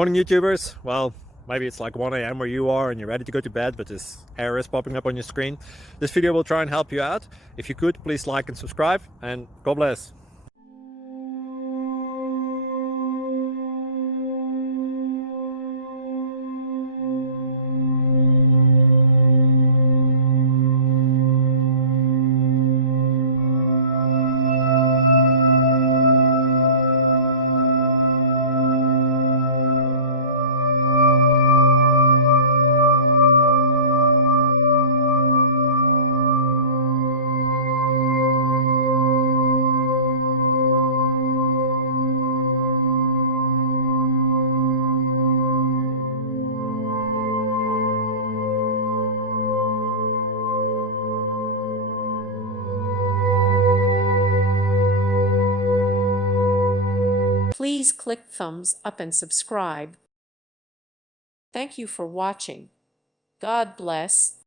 Morning YouTubers. Well, maybe it's like 1 a.m. where you are and you're ready to go to bed, but this error is popping up on your screen. This video will try and help you out. If you could, please like and subscribe, and God bless. Please click thumbs up and subscribe. Thank you for watching. God bless.